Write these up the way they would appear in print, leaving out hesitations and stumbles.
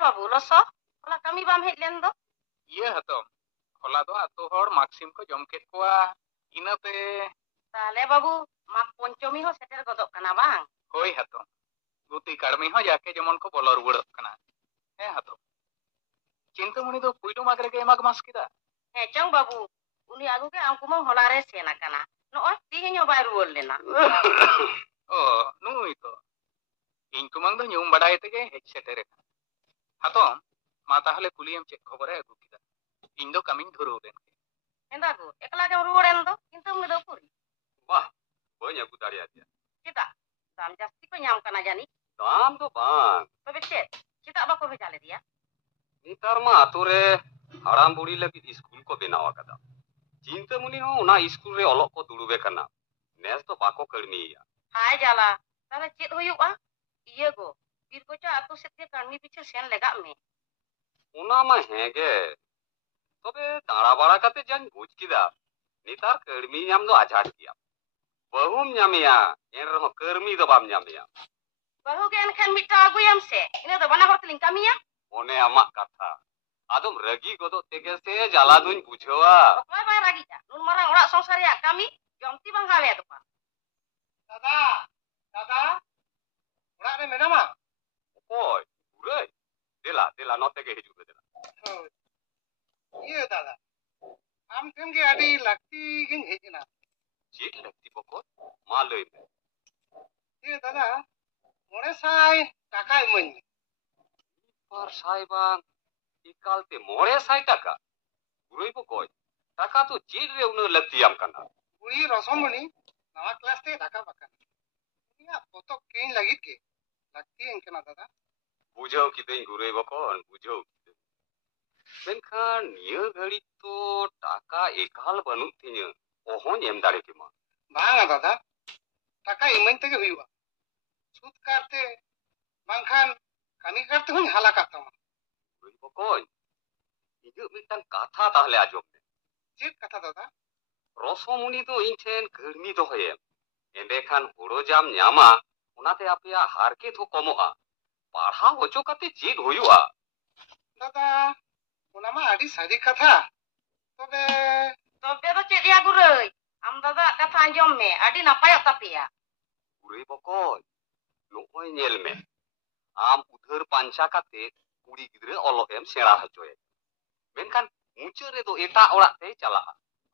बाबू लसो होला कमी balm hedge लेन दो ये हतो होला दो आतो हर माक्सिम को जम के कोआ इनाते ताले बाबू माक पंचमी हो सेटर गदक कना बांग होई हतो गुती काडमी हो जाके जमन को बोलो रुगड़ कना हे हतो चिंतामणि दो पुइलो मागरे के माग मास किदा हे चंग बाबू उनी आगु के आंकु मं होला रे सेना कना नो तिहिनो बाय रुवल लेना ओ नुई तो इन कुमंग दो ᱧᱩᱢ ᱵᱟᱰᱟᱭ ᱛᱮᱜᱮ ᱦᱮᱡ ᱥᱮᱴᱮᱨ ᱟᱠᱟᱱᱟ ᱦᱟᱛᱚᱢ ᱢᱟ ᱛᱟᱦᱞᱮ ᱠᱩᱞᱤᱭᱮᱢ ᱪᱮᱫ ᱠᱷᱚᱵᱚᱨᱮ ᱟᱹᱜᱩ ᱠᱮᱫᱟ ᱤᱧ ᱫᱚ ᱠᱟᱹᱢᱤᱧ ᱫᱷᱩᱨᱟᱹᱣ ᱞᱮᱱ ᱜᱮ ᱮᱸᱫᱟ ᱜᱚ ᱮᱠᱞᱟ ᱜᱮᱢ ᱨᱩᱣᱟᱹᱲᱮᱱ ᱫᱚ ᱪᱤᱱᱛᱟᱹᱢ ᱫᱚ ᱯᱩᱨᱤ ᱵᱟᱦ ᱵᱟᱹᱧ ᱟᱹᱜᱩ ᱫᱟᱲᱮᱭᱟᱫᱮᱭᱟ ᱪᱮᱫᱟᱜ ᱫᱟᱢ ᱡᱟᱹᱥᱛᱤ ᱠᱚ ᱧᱟᱢ ᱠᱟᱱᱟ ᱡᱟᱹᱱᱤ ᱫᱟᱢ ᱫᱚ ᱵᱟᱝ ᱛᱚᱵᱮ ᱪᱮᱫᱟᱜ ᱵᱟᱠᱚ ᱵᱷᱮᱡᱟ ᱞᱮᱫᱮᱭᱟ ᱱᱮᱛᱟᱨ ᱢᱟ ᱟᱛᱳ ᱨᱮ ᱦᱟᱲᱟᱢ ᱵᱩᱲᱦᱤ ᱞᱟᱹᱜᱤᱫ ᱥᱠᱩᱞ ᱠᱚ ᱵᱮᱱᱟᱣ ᱟᱠᱟᱫᱟ ᱪᱤᱱᱛᱟᱹᱢᱩᱱᱤ ᱦᱚᱸ ᱚᱱᱟ ᱥᱠᱩᱞ ᱨᱮ ᱚᱞᱚᱜ ᱠᱚ ᱫᱩᱲᱩᱵᱮ ᱠᱟᱱᱟ ᱱᱮᱥ ᱫᱚ ᱵᱟᱠᱚ ᱠᱟᱹᱲᱢᱤᱭᱮᱭᱟ ᱦᱟᱭ ᱡᱟᱞᱟ ᱛᱟᱦᱞᱮ ᱪᱮᱫ ᱦᱩᱭᱩᱜᱼᱟ ᱤᱭᱟᱹ ᱜᱚ ᱵᱤᱨ ᱠᱚᱪᱟ ᱟᱛᱳ ᱥᱮᱫ ᱜᱮ ᱠᱟᱹᱲᱢᱤ ᱯᱤᱪᱷᱟᱹ ᱥᱮᱱ ᱞᱮᱜᱟᱜ ᱢᱮ ᱚᱱᱟ ᱢᱟ ᱦᱮᱸᱜᱮ ᱛᱚᱵᱮ ᱫᱟᱬᱟ ᱵᱟᱲᱟ ᱠᱟᱛᱮ ᱡᱟᱧ ᱵᱩᱡᱽ ᱠᱮᱫᱟ ᱱᱮᱛᱟᱨ ᱠᱟᱹᱲᱢᱤ ᱧᱟᱢ ᱫᱚ ᱟᱡᱷᱟᱴ ᱜᱮᱭᱟ ᱵᱟᱹᱦᱩᱢ ᱧᱟᱢᱮᱭᱟ ᱮᱱᱨᱮᱦᱚᱸ ᱠᱟᱹᱲᱢᱤ ᱫᱚ ᱵᱟᱢ ᱧᱟᱢᱮᱭᱟ ᱵᱟᱹᱦᱩ ᱜᱮ ᱮᱱᱠᱷᱟᱱ ᱢᱤᱫᱴᱟᱝ ᱟᱹᱜᱩᱭᱟᱢ ᱥᱮ ᱤᱱᱟᱹ ᱫᱚ ᱵᱟᱱᱟ ᱦᱚᱲ ᱛᱮᱞᱤᱧ ᱠᱟᱹᱢᱤᱭᱟ ᱚᱱᱮ ᱟᱢᱟᱜ ᱠᱟᱛᱷᱟ ᱟᱫᱚᱢ ᱨᱟᱹᱜᱤ ᱜᱚᱫᱚᱜ ᱛᱮᱜᱮ ᱥᱮ ᱡᱟᱞᱟ ᱫᱩᱧ ᱵᱩᱡᱷᱟᱹᱣᱟ ᱚᱠᱚᱭ ᱵᱟᱭ ᱨᱟᱹᱜᱤᱜᱼᱟ ᱱᱩᱱ ᱢᱟᱨᱟᱝ ᱚᱲᱟᱜ ᱥᱚᱝᱥᱟᱨ ᱨᱮᱭᱟᱜ ᱠᱟᱹᱢᱤ ᱡᱚᱢᱛᱤ ᱵᱟᱝ ᱦᱟᱣᱮᱫᱚᱜᱼᱟ दादा ᱚᱲᱟᱜ ᱨᱮ ᱢᱮᱱᱟᱢᱟ ᱚᱠᱚᱭ ᱩᱨᱟᱹᱭ ᱫᱮᱞᱟ ᱱᱚᱛᱮ ᱜᱮ ᱦᱤᱡᱩᱜ ᱢᱮ ᱫᱮᱞᱟ ᱤᱭᱟᱹ दादा ᱟᱢ ᱴᱷᱮᱱ ᱜᱮ ᱟᱹᱰᱤ ᱞᱟᱹᱠᱛᱤ ᱜᱤᱧ ᱦᱮᱡ ᱮᱱᱟ ᱪᱮᱫ ᱞᱟᱹᱠᱛᱤ ᱵᱚᱠᱚ ᱢᱟ ᱞᱟᱹᱭ ᱢᱮ ᱤᱭᱟᱹ दादा 500 টাকা ইমাᱹᱧ ᱢᱮ 400 bang ᱮᱠᱟᱞᱛᱮ 500 টাকা উরই বকᱚᱭ টাকা তো চেদ রে উᱱᱟᱹᱜ ᱞᱟᱹᱠᱛᱤᱭᱟᱢ ᱠᱟᱱᱟ ᱩᱲᱤ ᱨᱚᱥᱚᱢᱚᱱᱤ ᱱᱟᱣᱟ ᱠᱞᱟᱥ ᱛᱮ ᱨᱟᱠᱟᱵ ᱟᱠᱟᱱᱟ ᱩᱱᱤᱭᱟᱜ ᱯᱚᱛᱚᱵ ᱠᱤᱨᱤᱧ ᱞᱟᱹᱜᱤᱫ ᱜᱮ ᱞᱟᱹᱠᱛᱤᱭᱟᱹᱧ ᱠᱟᱱᱟ दादा ᱵᱩᱡᱷᱟᱹᱣ ᱠᱤᱫᱟᱹᱧ ᱜᱩᱨᱟᱹᱭ ᱵᱚᱠᱚᱱ ᱵᱩᱡᱷᱟᱹᱣ ᱠᱤᱫᱟᱹᱧ ᱢᱮᱱᱠᱷᱟᱱ ᱱᱤᱭᱟᱹ ᱜᱷᱟᱹᱲᱤᱡ ᱛᱚ ᱴᱟᱠᱟ ᱮᱠᱟᱞ ᱵᱟᱹᱱᱩᱜ ᱛᱤᱧᱟᱹ ᱚᱦᱚᱧ ᱮᱢ ᱫᱟᱲᱮ ᱠᱮᱢᱟ ᱵᱟᱝᱟ दादा ᱴᱟᱠᱟ ᱤᱢᱟᱹᱧ ᱛᱮᱜᱮ ᱦᱩᱭᱩᱜᱼᱟ ᱥᱩᱫ ᱠᱟᱨᱛᱮ ᱵᱟᱝᱠᱷᱟᱱ ᱠᱟᱹᱢᱤ ᱠᱟᱨᱛᱮ ᱦᱚᱧ ᱦᱟᱞᱟ ᱠᱟᱜ ᱛᱟᱢᱟ ᱜᱩᱨᱟᱹᱭ ᱵᱚᱠᱚᱧ ᱤᱧᱟᱹᱜ ᱢᱤᱫᱴᱟᱝ ᱠᱟᱛᱷᱟ ᱛᱟᱦᱞᱮ ᱟᱸᱡᱚᱢ ᱢᱮ ᱪᱮᱫ ᱠᱟᱛᱷᱟ दादा ᱨᱚᱥᱚᱢᱩᱱᱤ ᱫᱚ ᱤᱧ ᱴᱷᱮᱱ ᱠᱟᱹᱲᱢᱤ ᱫᱚᱦᱚᱭᱮᱢ ᱮᱸᱰᱮᱠᱷᱟᱱ ᱦᱳᱲᱳ ᱡᱟᱢ ᱧᱟᱢᱟ ᱚᱱᱟᱛᱮ ᱟᱯᱮᱭᱟᱜ ᱦᱟᱨᱠᱮᱛ ᱦᱚᱸ ᱠᱚᱢᱚᱜᱼᱟ ᱯᱟᱲᱦᱟᱣ ᱦᱚᱪᱚ ᱠᱟᱛᱮ ᱪᱮᱫ ᱦᱩᱭᱩᱜᱼᱟ दादा ᱚᱱᱟ ᱢᱟ ᱟᱹᱰᱤ ᱥᱟᱹᱨᱤ ᱠᱟᱛᱷᱟ ᱛᱚᱵᱮ ᱫᱚ ᱪᱮᱫ ᱭᱟ ᱜᱩᱨᱟᱹᱭ ᱟᱢ ᱫᱟᱫᱟ ᱠᱟᱛᱷᱟ ᱟᱸᱡᱚᱢ ᱢᱮ ᱟᱹᱰᱤ ᱱᱟᱯᱟᱭᱚᱜ ᱛᱟᱯᱮᱭᱟ ᱜᱩᱨᱟᱹᱭ ᱵᱚᱠᱚᱧ ᱱᱚᱜᱼᱚᱭ ᱧᱮᱞ ᱢᱮ ᱟᱢ ᱩᱫᱷᱟᱹᱨ ᱯᱟᱧᱪᱟ ᱠᱟᱛᱮ ᱠᱩᱲᱤ ᱜᱤᱫᱽᱨᱟᱹ ᱚᱞᱚᱜ ᱮᱢ ᱥᱮᱬᱟ ᱦᱚᱪᱚᱭᱮ ᱢᱮᱱᱠᱷᱟन ᱢᱩᱪᱟᱹᱫ ᱨᱮᱫᱚ ᱮᱴᱟᱜ ᱚᱲᱟᱜ ᱛᱮᱭ ᱪᱟᱞᱟᱜᱼᱟ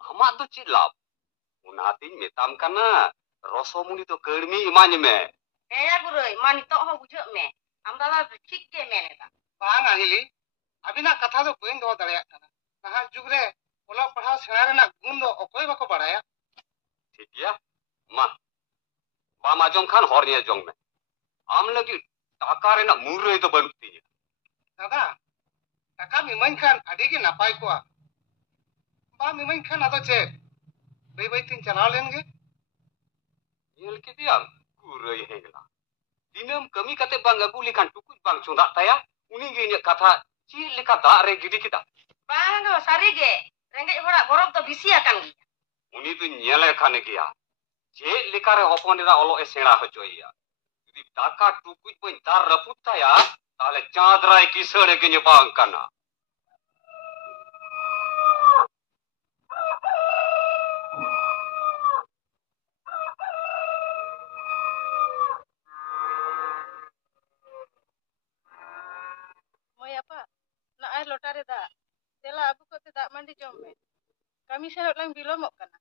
ᱟᱢᱟᱜ ᱫᱚ ᱪᱮᱫ ᱞᱟᱵᱷ ᱚᱱᱟᱛᱤᱧ ᱢᱮᱛᱟᱢ ᱠᱟᱱᱟ ᱨᱚᱥᱚᱢᱩᱱᱤ ᱫᱚ ᱠᱟᱹᱲᱢᱤ ᱤᱢᱟᱹᱧ ᱢᱮ ᱦᱮᱸ ᱭᱟ ᱜᱩᱨᱟᱹᱭ ᱢᱟ ᱱᱤᱛᱚᱜ ᱦᱚᱸ ᱵᱩᱡᱷᱟᱹᱜ ᱢᱮ ᱟᱢ ᱫᱟᱫᱟ ᱴᱷᱤᱠ ᱜᱮ ᱢᱮᱱᱮᱫᱟ ᱵᱟᱝ ᱟᱦᱤᱞᱤ ᱟᱹᱵᱤᱱᱟᱜ ᱠᱟᱛᱷᱟ ᱫᱚ ᱵᱟᱹᱧ ᱫᱚᱦᱚ ᱫᱟᱲᱮᱭᱟᱜ ᱠᱟᱱᱟ ᱱᱟᱦᱟᱜ ᱡᱩᱜᱽ ᱨᱮ ᱚᱞᱚᱜ ᱯᱟᱲᱦᱟᱣ ᱥᱮᱬᱟ ᱨᱮᱱᱟᱜ ᱜᱩᱱ ᱫᱚ ᱚᱠᱚᱭ ᱵᱟᱠᱚ ᱵᱟᱲᱟᱭᱟ ᱴᱷᱤᱠ ᱜᱮᱭᱟ ᱢᱟ ᱵᱟᱢ ᱟᱸᱡᱚᱢ ᱠᱷᱟᱱ ᱦᱚᱲ ᱧᱮᱞ ᱡᱚᱝ ᱢᱮ ᱟᱢ ᱞᱟᱹᱜᱤᱫ ᱴᱟᱠᱟ ᱨᱮᱱᱟᱜ ᱢᱩᱨᱟᱹᱭ ᱫᱚ ᱵᱟᱹᱱᱩᱜ ᱛᱤᱧᱟ दादा ᱴᱟᱠᱟᱢ ᱤᱢᱟᱹᱧ ᱠᱷᱟᱱ ᱟᱹᱰᱤ ᱜᱮ ᱱᱟᱯᱟᱭ ᱠᱚᱜᱼᱟ ᱵᱟᱢ ᱤᱢᱟᱹᱧ ᱠᱷᱟᱱ ᱟᱫᱚ ᱪᱮᱫ ᱵᱟᱹᱭ ᱵᱟᱹᱭᱛᱤᱧ ᱪᱟᱞᱟᱣ ᱞᱮᱱ ᱜᱮ ᱧᱮᱞ ᱠᱮᱫᱮᱭᱟᱢ ᱜᱩᱨᱟᱹᱭ ᱦᱮᱸᱜᱞᱟ ᱫᱤᱱᱟᱹᱢ ᱠᱟᱹᱢᱤ ᱠᱟᱛᱮ ᱵᱟᱝ ᱟᱹᱜᱩ ᱞᱮᱠᱷᱟᱱ ᱴᱩᱠᱩᱡ ᱵᱟᱝ ᱪᱚᱸᱫᱟᱜ ᱛᱟᱭᱟ ᱩᱱᱤᱜᱮ ᱤᱧᱟᱹᱜ ᱠᱟᱛᱷᱟ ᱪᱮᱫ ᱞᱮᱠᱟ ᱫᱟᱜ ᱨᱮ ᱜᱤᱰᱤ ᱠᱮᱫᱟ ᱵᱟᱝ ᱥᱟᱹᱨᱤᱜᱮ ᱨᱮᱸᱜᱮᱡ ᱦᱚᱲᱟᱜ ᱜᱚᱨᱚᱵ ᱫᱚ ᱵᱤᱥᱤ ᱟᱠᱟᱱ ᱜᱮᱭᱟ ᱩᱱᱤ ᱫᱩᱧ ᱧᱮᱞᱮ ᱠᱟᱱ ᱜᱮᱭᱟ ᱪᱮᱫ ᱞᱮᱠᱟᱨᱮ ᱦᱚᱯᱚᱱ ᱮᱨᱟ ᱚᱞᱚᱜ ᱮ ᱥᱮᱬᱟ ᱦᱚᱪᱚᱭᱮᱭᱟ ᱡᱩᱫᱤ ᱴᱟᱠᱟ ᱴᱩᱠᱩᱡ ᱵᱟᱹᱧ ᱫᱟᱨ ᱨᱟᱹᱯᱩᱫ ᱛᱟᱭᱟ ᱛᱟᱦᱞᱮ ᱪᱟᱸᱫᱽᱨᱟᱭ ᱠᱤᱥᱟᱹᱬᱮ ᱜᱮᱧ ᱵᱟᱝ ᱠᱟᱱᱟ ᱢᱟᱹᱭ ᱟᱯᱟ ᱱᱚᱜᱼᱚᱭ ᱞᱚᱴᱟ ᱨᱮ ᱫᱟᱜ ᱫᱮᱞᱟ ᱟᱹᱜᱩ ᱠᱟᱛᱮ ᱫᱟᱜ ᱢᱟᱹᱰᱤ ᱡᱚᱢ ᱢᱮ ᱠᱟᱹᱢᱤ ᱥᱮᱱᱚᱜ ᱞᱟᱝ ᱵᱤᱞᱚᱢᱚᱜ ᱠᱟᱱᱟ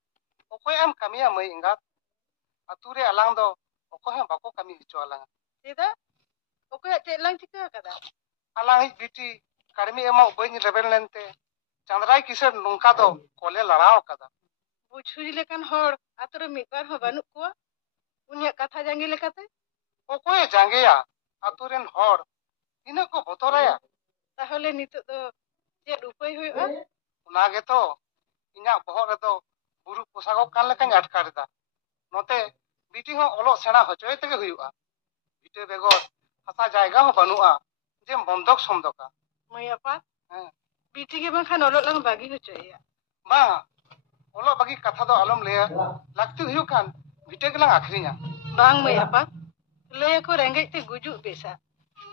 ᱚᱠᱚᱭ ᱮᱢ ᱠᱟᱹᱢᱤᱭᱟ ᱢᱟᱹᱭ ᱮᱸᱜᱟᱛ ᱟᱛᱩ ᱨᱮ ᱟᱞᱟᱝ ᱫᱚ ᱚᱠᱚᱭ ᱦᱚᱸ ᱵᱟᱠᱚ ᱠᱟᱹᱢᱤ ᱦᱚᱪᱚ ᱟᱞᱟᱝᱟ ᱪᱮᱫᱟᱜ ᱚᱠᱚᱭᱟᱜ ᱪᱮᱫ ᱞᱟᱝ ᱪᱤᱠᱟᱹ ᱟᱠᱟᱫᱟ ᱟᱞᱟᱝᱤᱡ ᱵᱤᱴᱤ ᱠᱟᱹᱲᱢᱤ ᱮᱢᱚᱜ ᱵᱟᱹᱧ ᱨᱮᱵᱮᱱ ᱞᱮᱱᱛᱮ ᱪᱟᱸᱫᱽᱨᱟᱭ ᱠᱤᱥᱟᱹᱬ ᱱᱚᱝᱠᱟ ᱫᱚ ᱠᱚᱞᱮ ᱞᱟᱲᱟᱣ ᱟᱠᱟᱫᱟ ᱵᱩᱡᱷᱩᱨᱤ ᱞᱮᱠᱟᱱ ᱦᱚᱲ ᱟᱛᱳ ᱨᱮ ᱢᱤᱫ ᱵᱟᱨ ᱦᱚᱸ ᱵᱟᱹᱱᱩᱜ ᱠᱚᱣᱟ ᱩᱱᱤᱭᱟᱜ ᱠᱟᱛᱷᱟ ᱡᱟᱸᱜᱮ ᱞᱮᱠᱟᱛᱮ ᱚᱠᱚᱭᱮ ᱡᱟᱸᱜᱮᱭᱟ ᱟᱛᱳ ᱨᱮᱱ ᱦᱚᱲ ᱛᱤᱱᱟᱹᱜ ᱠᱚ ᱵᱚᱛᱚᱨᱟᱭᱟ ᱛᱟᱦᱚᱞᱮ ᱱᱤᱛᱚᱜ ᱫᱚ ᱪᱮᱫ ᱩᱯᱟᱹᱭ ᱦᱩᱭᱩᱜᱼᱟ ᱚᱱᱟ ᱜᱮᱛᱚ ᱤᱧᱟᱹᱜ ᱵᱚᱦᱚᱜ ᱨᱮᱫᱚ ᱵᱩᱨᱩ ᱯᱚᱥᱟᱜᱚᱜ ᱠᱟᱱ ᱞᱮᱠᱟᱧ ᱟᱴᱠᱟᱨᱮᱫᱟ ᱱᱚᱛᱮ ᱵᱤᱴᱤ ᱦᱚᱸ ᱚᱞᱚᱜ ᱥᱮᱬᱟ ᱦᱚᱪᱚᱭ ᱛᱮᱜᱮ ᱦᱩᱭᱩᱜᱼᱟ ᱵᱤᱴᱟᱹ ᱵᱮᱜᱚᱨ ᱦᱟᱥᱟ ᱡᱟᱭᱜᱟ ᱦᱚᱸ ᱵᱟᱹᱱᱩᱜᱼᱟ ᱡᱮ ᱵᱚᱱᱫᱚᱠ ᱥᱚᱱᱫᱚᱠᱟ ᱢᱟᱹᱭ ᱟᱯᱟ ᱦᱮᱸ ᱵᱤᱴᱤ ᱜᱮ ᱵᱟᱝᱠᱷᱟᱱ ᱚᱞᱚᱜ ᱞᱟᱝ ᱵᱟᱹᱜᱤ ᱦᱚᱪᱚᱭᱮᱭᱟ ᱵᱟᱝ ᱚᱞᱚᱜ ᱵᱟᱹᱜᱤ ᱠᱟᱛᱷᱟ ᱫᱚ ᱟᱞᱚᱢ ᱞᱟᱹᱭᱟ ᱞᱟᱹᱠᱛᱤ ᱦᱩᱭᱩᱜ ᱠᱷᱟᱱ ᱵᱤᱴᱟᱹ ᱜᱮᱞᱟᱝ ᱟᱠᱷᱨᱤᱧᱟ ᱵᱟᱝ ᱢᱟᱹᱭ ᱟᱯᱟ Lay ko renggej te gujuk besa.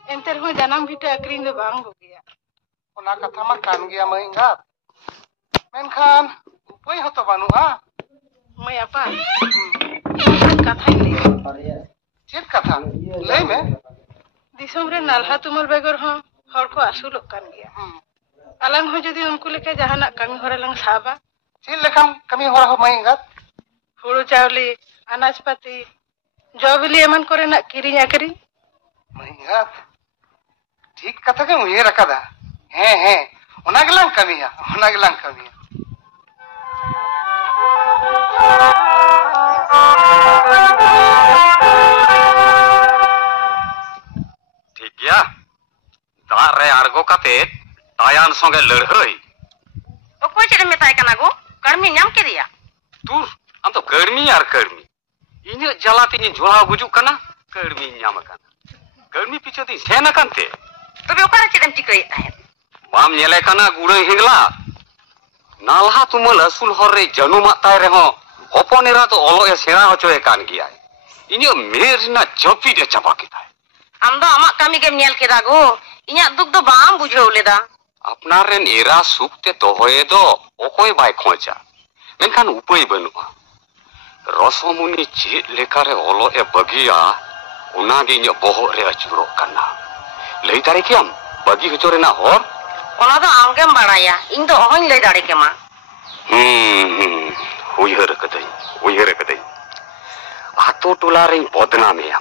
Enter ho janam bita akring do bang bugia. ᱚᱱᱟ ᱠᱟᱛᱷᱟ ᱢᱟ ᱠᱟᱱ ᱜᱮᱭᱟ ᱢᱟᱹᱭ ᱮᱸᱜᱟᱛ ᱢᱮᱱᱠᱷᱟᱱ ᱩᱯᱟᱹᱭ ᱦᱚᱸᱛᱚ ᱵᱟᱹᱱᱩᱜᱼᱟ May apa? Kathay lay. ᱪᱮᱫ ᱠᱟᱛᱷᱟ ᱞᱟᱹᱭ ᱢᱮ Disom re nalha tumal begor ho hor ko asulok kan gea. Alang ho jodi unku leke jahanak kami hora lang saba. ᱪᱮᱫ ᱞᱮᱠᱟᱱ ᱠᱟᱹᱢᱤ ᱦᱚᱨᱟ ᱦᱚᱸ ᱢᱟᱹᱭ ᱮᱸᱜᱟᱛ Huru chawli, anas pati, jobili eman korenak kirinya akring. ᱢᱟᱹᱭ ᱮᱸᱜᱟᱛ ᱴᱷᱤᱠ ᱠᱟᱛᱷᱟ ᱜᱮᱢ ᱩᱭᱦᱟᱹᱨ ᱟᱠᱟᱫᱟ ᱦᱮᱸ ᱚᱱᱟ ᱜᱮᱞᱟᱝ ᱠᱟᱹᱢᱤᱭᱟ ठीक गया दाग रे आड़गो काते तायान संगे लड़हई ᱚᱠᱚᱭ ᱪᱮᱫ ᱮᱢ ᱢᱮᱛᱟᱭ ᱠᱟᱱᱟ ᱜो ᱠᱟᱹᱲᱢᱤ ᱧᱟᱢ ᱠᱮᱫᱮᱭᱟ तूर हम तो कर्मी यार कर्मी इन्हें जलाती इन झोला गुजुक कना कर्मी ᱧᱟᱢ ᱠᱟᱱᱟ कर्मी पीछे दी सेन अकनते ᱛᱚᱵᱮ ᱚᱠᱟᱨᱮ ᱪᱮᱫ ᱮᱢ ᱪᱤᱠᱟᱹᱭᱮᱫ ᱛᱟᱦᱮᱸᱫ बाम नेले कना गुड़ाई हिंगला नालहा तुमल असुल हर रे जनुमा ताय रे हो होपनेरा तो ओलो ए सेना होचोए कान गिया इन्हें मेरना जपी दे चाबा केता ᱟᱢ ᱫᱚ ᱟᱢᱟᱜ ᱠᱟᱹᱢᱤ ᱜᱮᱢ ᱧᱮᱞ ᱠᱮᱫᱟ ᱜो ᱤᱧᱟᱹᱜ ᱫᱩᱠ ᱫᱚ ᱵᱟᱢ ᱵᱩᱡᱷᱟᱹᱣ ᱞᱮᱫᱟ अपनार रेन एरा सुखते दोहये दो ओकोय बाय खोजा मेनखान उपाय बनुआ रसमुनि चेद लेकारे ओलो ए बगिया उनागे इन बोहग रे अचुरो कना लई दारे केम बगी हचो रेना हर ᱚᱱᱟ ᱫᱚ ᱟᱢᱜᱮᱢ ᱵᱟᱲᱟᱭᱟ ᱤᱧ ᱫᱚ ᱚᱦᱚᱧ ᱞᱟᱹᱭ ᱫᱟᱲᱮ ᱠᱮᱢᱟ उयहर कदई आतो टोला रे बदनामेया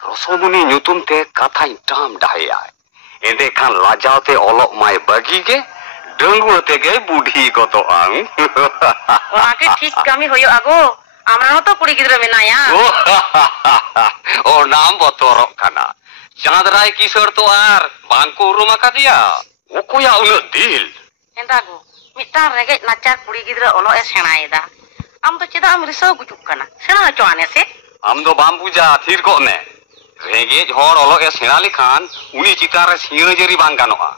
रसमुनि ᱧᱩᱛᱩᱢ ते कथाई टाम डाया एंदे खान लाजावते ओलो माय बगी गे डंगुआ तेगे बुढ़ी को तो आंग ᱚᱱᱟᱜᱮ ᱴᱷᱤᱠ ᱠᱟᱹᱢᱤ ᱦᱩᱭᱩᱜᱼᱟ ᱜो ᱟᱢᱨᱮᱱ ᱦᱚᱸᱛᱚ ᱠᱩᱲᱤ ᱜᱤᱫᱽᱨᱟᱹ ᱢᱮᱱᱟᱭᱟ ओ नाम बतोरक कना चांदराय किशोर तो आर बांको रुमा कादिया ओकोया उन दिल ᱦᱮᱸᱫᱟ ᱜो ᱢᱤᱫᱴᱟᱝ ᱨᱮᱸᱜᱮᱡ ᱱᱟᱪᱟᱨ ᱠᱩᱲᱤ ᱜᱤᱫᱽᱨᱟᱹ ᱚᱞᱚᱜ ᱮ ᱥᱮᱬᱟᱭᱮᱫᱟ ᱟᱢ ᱫᱚ ᱪᱮᱫᱟᱜ ᱮᱢ ᱨᱤᱥᱟᱹᱣ ᱜᱩᱡᱩᱜ ᱠᱟᱱᱟ ᱥᱮᱬᱟ ᱦᱚᱪᱚ ᱟᱱᱮ ᱥᱮ हम दो बाम बुझा थीर को ने रेंगेज हर ओलो ए सेना लिखान उनी चितान रे सिंहजरी बांग गानोआ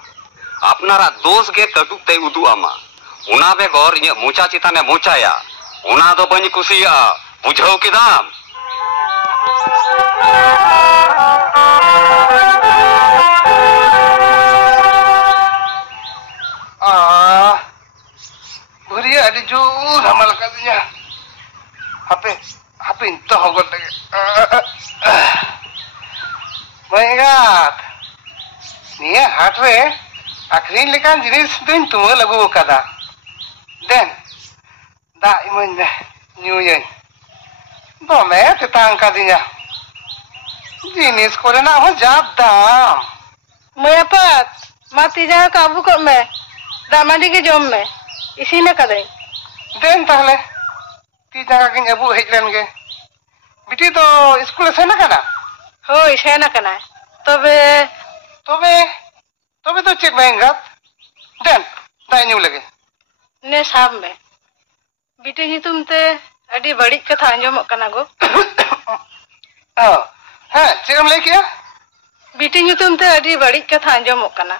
अपनारा दोष गे कटुक ते उदु आमा उना बेगर इने मोचा चिताने मोचाया उना दो बनी कुसिया बुझाव केदाम भुरिया अड़ी जोर हमाल कदिया हापे इंतो होगल लगे मैगात निया हाट रे आखरीन लेकान जिनिस दिन तुमल अगु कदा देन दा इमन दे न्यूयन दोमे तेतांग कदिया जिनिस कोरेना हो जाब दाम May apat, mati jangan kabu kok me. Dak mandi ke jom me. Isina kadai. Then ताहले ती जगह किन अबू हेजलेन गे बिटी तो स्कूल से ना कना Hoi, saya nak kena. Tobe, तबे तो चेक बैंगत देन दाई न्यू लगे ne sab me. Bite hitum te adi badik katha anjomok kana go. हां चेक हम ले किया Bite hitum te adi badik katha anjomok kana.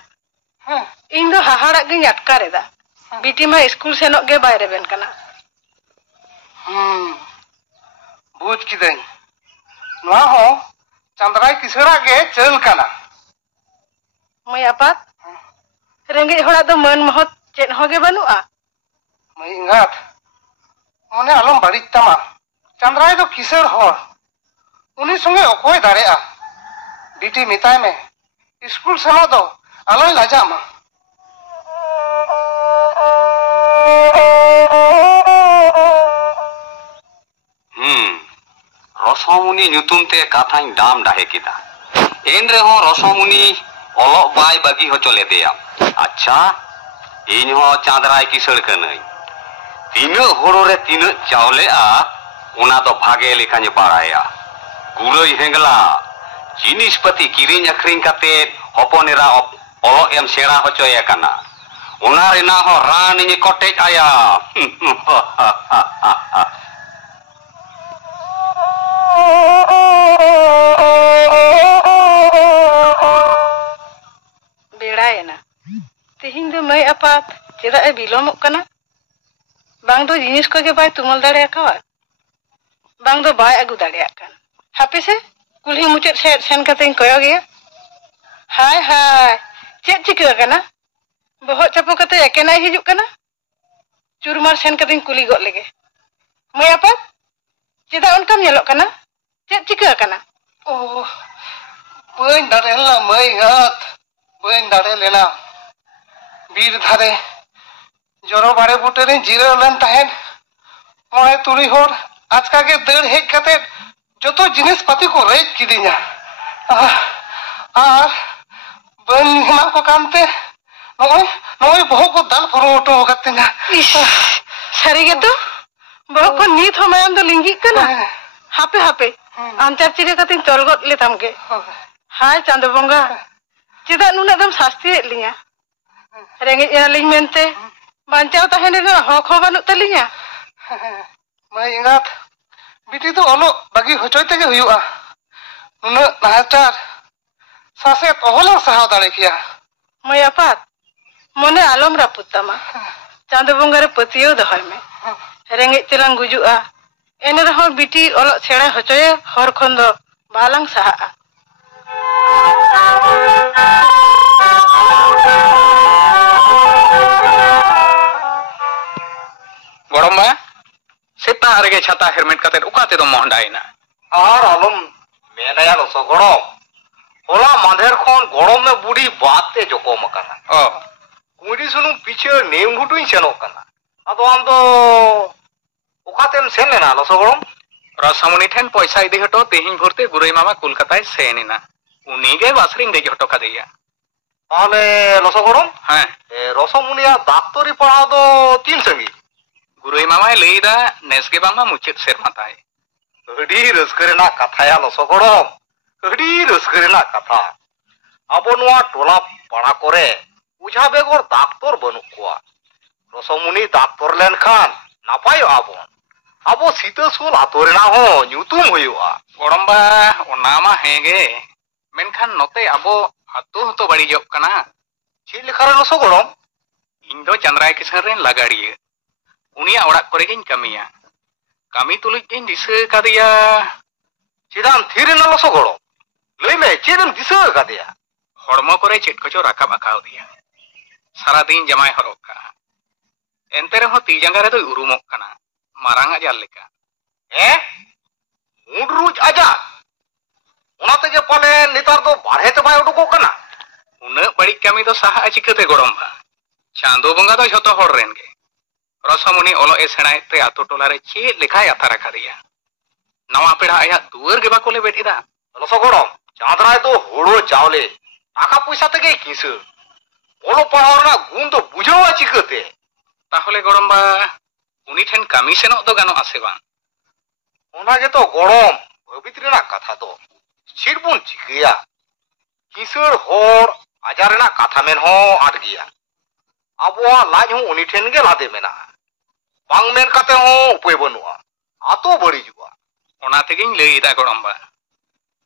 हां Ing do haharak giñ atkareda. Biti ma school senok ge bayre ben kana. बुझ किदन नवा हो चंद्राय किसरा गे चल कना May apat. Renggit horak do man mohot chet ho ge banua. मैं इंगात मने आलम बाड़ी तमा चंद्राय तो किसर हो उनी संगे ओकोय दारेआ बीटी मिताय में स्कूल सेनो दो आलोय लाजामा रसमुनि ᱧᱩᱛᱩᱢ ते कथाई दाम डाहे किदा एन रे हो रसमुनि ओलो बाय बगी होचो लेदेया अच्छा इन हो चांदराय किसड़ कनई तीन होरो रे तीन चावले आ उना तो भागे लेखाने बाड़ाया गुरई हेंगला जिनिसपति किरिñ अखरिñ काते हपनेरा ओलो एम सेड़ा होचोया कना उना रेना हो रान इनि कोटेज आया Bedaena. Tihin do may apat. Ceda e bilomok kana. Bang do jinis ko ge bay tumal dare akawa. Bang do bay agu dare akan. Hape se कुल्ही मुचाद सेन कते कोयो गया हाय हाय चेक चिका कना बहुत चापो कते एकेना हिजुक कना चुरमार सेन कते कुली गो लेगे मैं apa चेदा उनकम नेलोक कना चेक चिका कना ओ बन दारेला मैं गात बन दारे लेना बीर धारे जरो बारे बुटे रे जीरो लन तहन मोए तुरी होर आजका के दड़ हेक कते जतो जिनिस पाती को रेज किदिया आ बन हिमा को कामते नोय नोय बहुत को दाल फरोटो कते ना सारी के तो बहुत को नीत हो मैं तो लिंगी कना हापे हापे आंचार चिरे कते तोल गो ले तमके हाय चांदो बंगा चेदा नुना दम शास्ति लिया रेंगे यालिंग मेनते बांचाव तहने रे हक हो बानु तलिया मैं इंगात बिटी तो ओलो बागी होचोय तेगे हुयुआ नुना नाचार सासे ओहला सहाव दाड़े किया मैं आपात मने आलम रापुतमा चांदो बंगा रे पतियो दहय में रेंगे चलांग गुजुआ एने रहो बिटी ओलो छेड़ा होचोय हर खन दो बालांग सहा गड़म सेता रेगे छाता हेलमेट कते उकाते दो मोहंडाइना और आलम मेनाया लसो गड़म होला माधेर खन गड़म में बुढ़ी बाते जोको मकाना ओ कुड़ी सुनु पीछे नेम घुटुई सेनो कना अदो आम दो उकातेम सेन लेना लसो गड़म रसमुनी ठेन पैसा इदी हटो तेहिं भरते गुरई मामा कोलकाता सेनिना उनीगे बासरिंग देगे हटो कदिया ताले लसो गड़म हां रसमुनिया डाक्टरी पढ़ा दो 3 संगी गुरई मामा लेदा नेसगे बामा मुचित सेरमा ताय अडी रसकरेना कथाया लसो गड़म अडी रसकरेना कथा आबो नुआ टोला पड़ा करे उजा बेगर डाक्टर बनु कोआ रसमुनि डाक्टर लेन खान नापाय आबो आबो सीता सुल आतोरेना हो न्यूतुम होयुआ गड़मबा ओना मा हेगे मेनखान नोते आबो आतो हतो बड़ी जब कना ची लेखा रे लसो गड़म इन दो चंद्राय किशन रेन लगाड़िए उनिया ओड़ाक करे गिन कमिया कमी तुलुज गिन दिसे कादिया चिदाम थीरेना लसो गड़म लई में चेदम दिसे कादिया हड़मो करे चेट कोचो राकाब आकाव दिया सारा दिन जमाय हरक का एंते रहो ती जांगा रे दो उरुमोक कना मारांगा जाल लेका मुडरुज आजा ओना तेगे पाले नेतार दो बारहे ते बाय उडुको कना उना बड़ी कमी दो साहा चिकते गड़म बा चांदो बंगा दो जतो हर रेन गे रसमुनि ओलो ए सेणाय ते आतो टोला रे चे लेखा याथा रखा दिया नवा पेड़ा आया दुवर के बाको ले बैठीदा लसो गड़म चांदराय दो होड़ो चावले टाका पैसा तेगे किस ओलो पढ़ावना गुण तो बुझावा चिकते ताहले गड़म बा उनी ठेन कमी सेनो दो गानो आसे बा ओना गे तो गड़म भवित्रेना कथा दो छिड़बुन चिकिया किसर होर आजारेना कथा मेन हो आट गया आबोआ लाज हो उनी ठेन गे लादे मेना बांग मेन काते हो उपाय बनुआ आतो बड़ी जुआ ओना तेगिन लईदा गड़म बा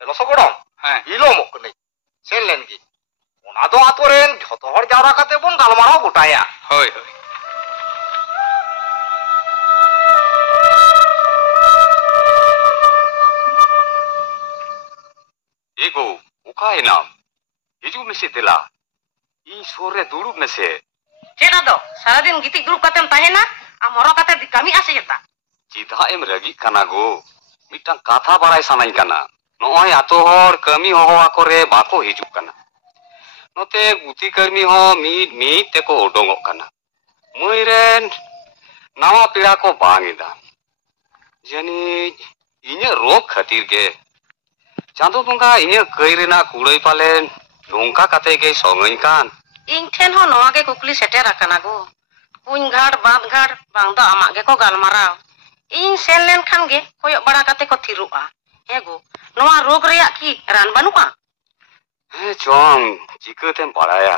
लसो गड़म हां इलो मकने सेन लेन गी ओना दो आतो रेन जतो हर जावरा काते बन गालमाराव गुटाया होय होय एगो उकाय नाम हिजू में से दिला ई सोरे दुड़ुब में से चेदा दो सारा दिन गिति दुरुब कतेम ताहेना आम हरो कते कमी आसे जता चिधा एम रगी कना गो मिटा कथा बाराय सानाई कना नोय आतो हर कमी होवा करे बाको हिजू कना नोते गुती कर्मी हो मी तेको ओडोंगो कना मुइरेन नावा पीड़ा को बांगिदा जनी इने रोग खातिर के चांदो बंगा इने कई रेना कुड़ई पालेन नोंका काते के सोंगई कान इन ठेन हो नवा के कुकली सेटेर आकना गो कुन घाट बांध घाट बांग दो आमा गे को गालमाराव इन सेन लेन खान गे कोय बड़ा काते को थिरुआ हे गो नवा रोग रेया की रान बनुआ हे चोंग चिकतेम पड़ाया